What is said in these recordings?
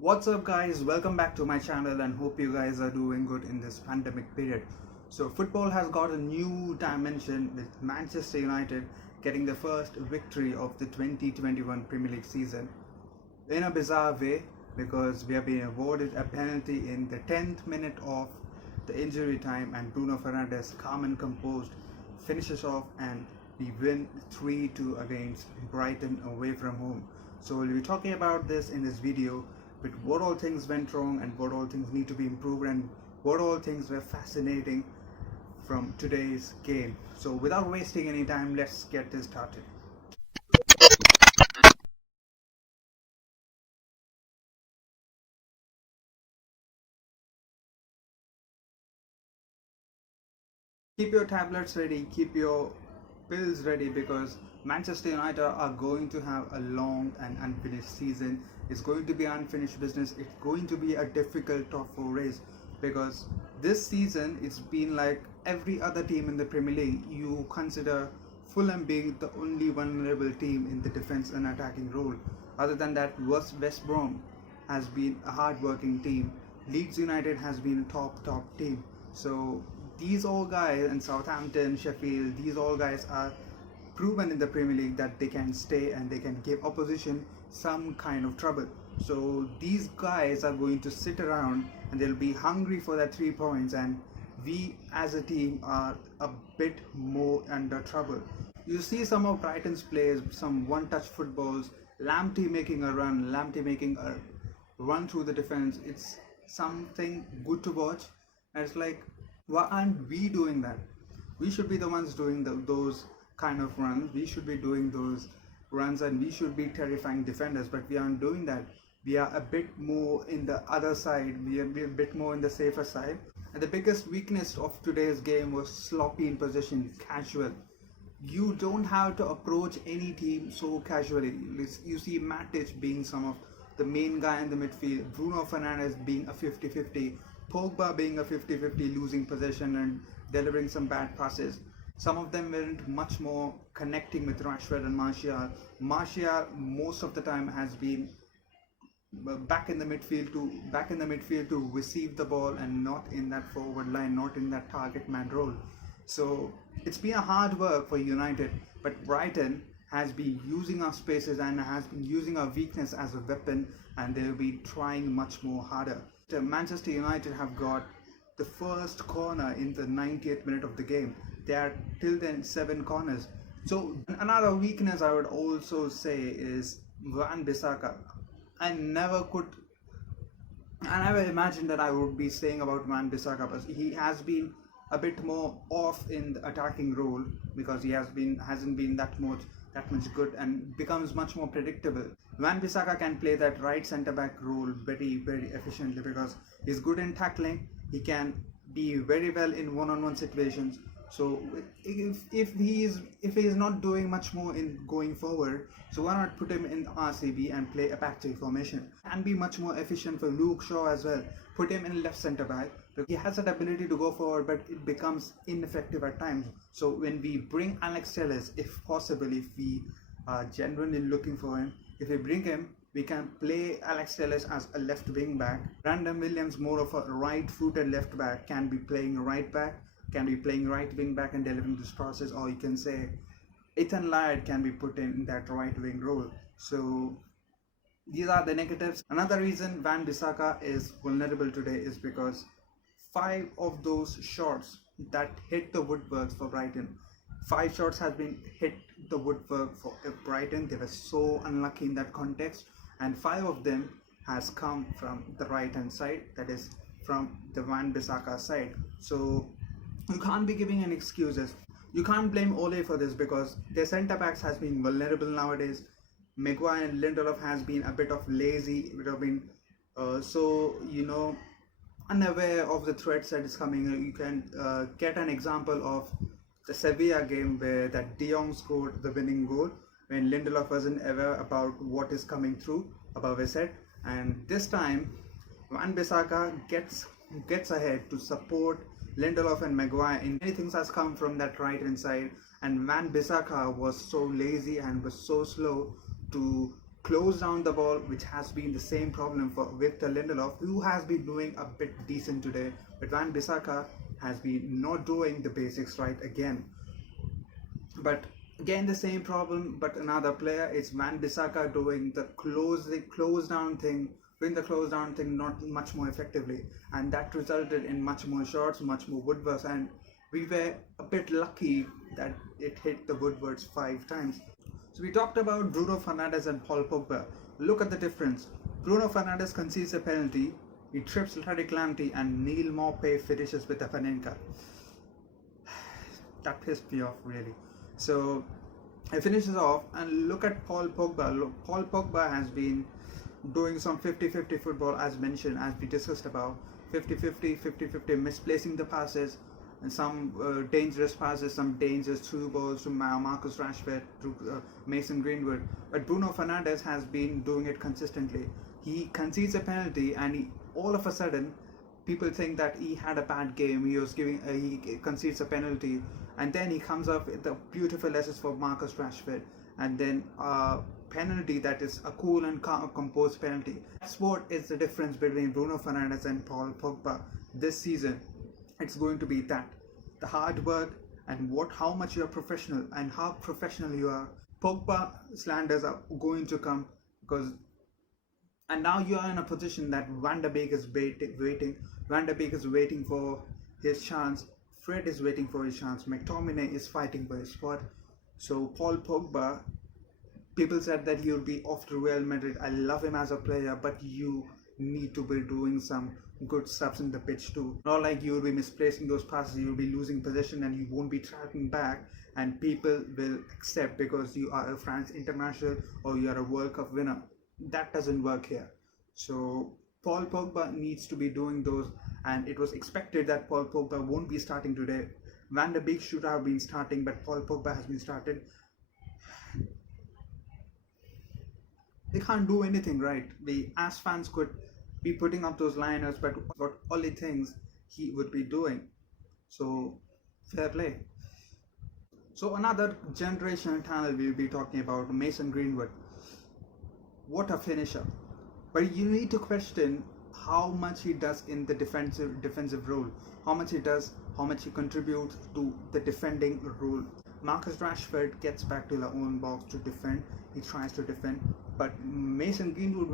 What's up guys, welcome back to my channel and hope you guys are doing good in this pandemic period. So football has got a new dimension with Manchester United getting the first victory of the 2021 Premier League season in a bizarre way, because we have been awarded a penalty in the 10th minute of the injury time and Bruno Fernandes, calm and composed, finishes off and we win 3-2 against Brighton away from home. So we'll be talking about this in this video, with what all things went wrong and what all things need to be improved and what all things were fascinating from today's game. So without wasting any time, let's get this started. Keep your tablets ready, keep your pills ready, because Manchester United are going to have a long and unfinished season. It's going to be unfinished business. It's going to be a difficult top 4 race, because this season it's been like every other team in the Premier League. You consider Fulham being the only vulnerable team in the defense and attacking role. Other than that, West Brom has been a hard-working team. Leeds United has been a top team. So these all guys, and Southampton, Sheffield, these all guys are proven in the Premier League that they can stay and they can give opposition some kind of trouble. So these guys are going to sit around and they'll be hungry for that 3 points, and we as a team are a bit more under trouble. You see some of Brighton's plays, some one-touch footballs, Lamptey making a run, Lamptey making a run through the defense. It's something good to watch, and it's like, why aren't we doing that? We should be the ones doing those kind of runs. We should be doing those runs and we should be terrifying defenders, but we aren't doing that. We are a bit more in the other side. We are a bit more in the safer side. And the biggest weakness of today's game was sloppy in possession, casual. You don't have to approach any team so casually. You see Matic being some of the main guy in the midfield, Bruno Fernandes being a 50-50, Pogba being a 50-50, losing possession and delivering some bad passes. Some of them weren't much more connecting with Rashford and Martial. Martial most of the time has been back in the midfield to receive the ball and not in that forward line, not in that target man role. So it's been a hard work for United, but Brighton has been using our spaces and has been using our weakness as a weapon, and they'll be trying much more harder. Manchester United have got the first corner in the 90th minute of the game. They are till then 7 corners. So another weakness I would also say is Wan-Bissaka. I never imagined that I would be saying about Wan-Bissaka, but he has been a bit more off in the attacking role, because he hasn't been that much good and becomes much more predictable. Wan-Bissaka can play that right centre back role very efficiently, because he's good in tackling. He can be very well in one-on-one situations. So if he is not doing much more in going forward, so why not put him in RCB and play a back three formation, and be much more efficient for Luke Shaw as well. Put him in left centre back. He has that ability to go forward, but it becomes ineffective at times. So when we bring Alex Telles, if possible, if we are genuinely looking for him, if we bring him, we can play Alex Telles as a left wing back. Brandon Williams, more of a right-footed left back, can be playing right back, can be playing right wing back and delivering this process, or you can say Ethan Laird can be put in that right wing role. So these are the negatives. Another reason Wan-Bissaka is vulnerable today is because 5 of those shots that hit the woodworks for Brighton, 5 shots has been hit the woodwork for Brighton. They were so unlucky in that context, and 5 of them has come from the right hand side, that is from the Wan-Bissaka side. So you can't be giving any excuses. You can't blame Ole for this, because their centre backs has been vulnerable nowadays. Maguire and Lindelof has been a bit of lazy, unaware of the threats that is coming. You can get an example of the Sevilla game where that De Jong scored the winning goal when Lindelof wasn't aware about what is coming through above his head. And this time, Wan-Bissaka gets ahead to support Lindelof and Maguire in many things has come from that right hand side, and Wan-Bissaka was so lazy and was so slow to close down the ball, which has been the same problem for Victor Lindelof, who has been doing a bit decent today, but Van Bissaka has been not doing the basics right again. But again, the same problem, but another player is Van Bissaka doing the close down thing, not much more effectively, and that resulted in much more shots, much more woodworks, and we were a bit lucky that it hit the woodworks 5 times. So we talked about Bruno Fernandes and Paul Pogba. Look at the difference. Bruno Fernandes concedes a penalty, he trips Tariq Lamptey, and Neil Maupay finishes with a Panenka. That pissed me off really. So he finishes off, and look at Paul Pogba. Look, Paul Pogba has been doing some 50-50 football, as mentioned, as we discussed about. 50-50, misplacing the passes, and some dangerous passes, some dangerous through balls to Marcus Rashford, to Mason Greenwood. But Bruno Fernandes has been doing it consistently. He concedes a penalty, and all of a sudden, people think that he had a bad game. He concedes a penalty, and then he comes up with a beautiful assist for Marcus Rashford, and then a penalty that is a cool and composed penalty. That's what is the difference between Bruno Fernandes and Paul Pogba this season. It's going to be that the hard work and how much you are professional and how professional you are. Pogba slanders are going to come because, and now you are in a position that Van der Beek is waiting. Van der Beek is waiting for his chance. Fred is waiting for his chance. McTominay is fighting for his spot. So Paul Pogba, people said that he would be off to Real Madrid. I love him as a player, but you need to be doing some good stuff in the pitch too. Not like you will be misplacing those passes, you will be losing possession and you won't be tracking back, and people will accept because you are a France international or you are a World Cup winner. That doesn't work here. So Paul Pogba needs to be doing those, and it was expected that Paul Pogba won't be starting today. Van der Beek should have been starting, but Paul Pogba has been started. They can't do anything right. We as fans could be putting up those liners, but what only things he would be doing. So fair play. So another generational talent we'll be talking about, Mason Greenwood. What a finisher. But you need to question how much he does in the defensive role, how much he contributes to the defending role. Marcus Rashford gets back to the own box to defend. He tries to defend, but Mason Greenwood,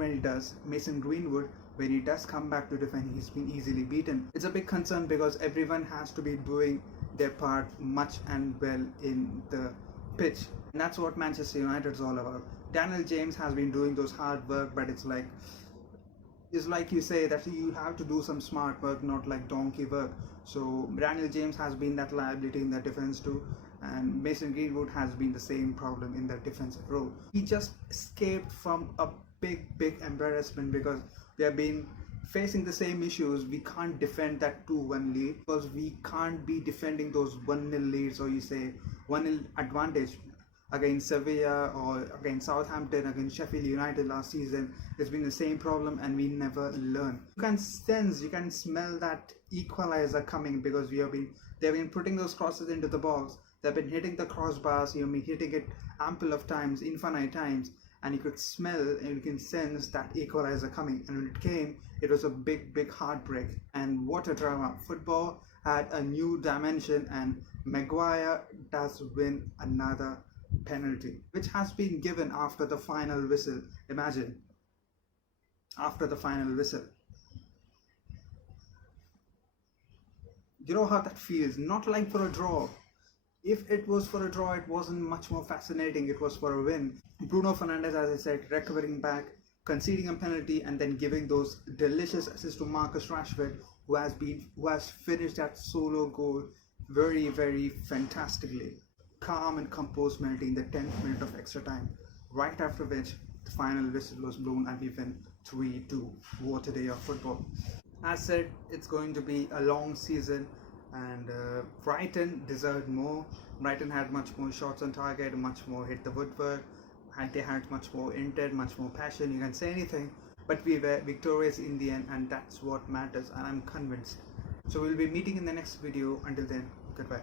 when he does come back to defend, he's been easily beaten. It's a big concern because everyone has to be doing their part much and well in the pitch, and that's what Manchester United is all about. Daniel James has been doing those hard work, but it's like you say that you have to do some smart work, not like donkey work. So Daniel James has been that liability in the defense too, and Mason Greenwood has been the same problem in the defensive role. He just escaped from a big embarrassment because we have been facing the same issues. We can't defend that 2-1 lead because we can't be defending those 1-0 leads, or you say 1-0 advantage against Sevilla or against Southampton, against Sheffield United last season. It's been the same problem and we never learn. You can smell that equaliser coming because they've been putting those crosses into the box. They've been hitting the crossbars, you've been hitting it ample of times, infinite times, and you could smell and you can sense that equaliser coming. And when it came, it was a big heartbreak. And what a drama. Football had a new dimension, and Maguire does win another penalty, which has been given after the final whistle. Imagine, after the final whistle. You know how that feels? Not like for a draw. If it was for a draw, it wasn't much more fascinating. It was for a win. Bruno Fernandes, as I said, recovering back, conceding a penalty, and then giving those delicious assists to Marcus Rashford, who has finished that solo goal very fantastically. Calm and composed penalty in the 10th minute of extra time, right after which the final whistle was blown and we win 3-2. What a day of football. As said, it's going to be a long season, and Brighton deserved more. Brighton had much more shots on target, much more hit the woodwork, and they had much more intent, much more passion. You can say anything, but we were victorious in the end, and that's what matters, and I'm convinced. So we'll be meeting in the next video. Until then, goodbye.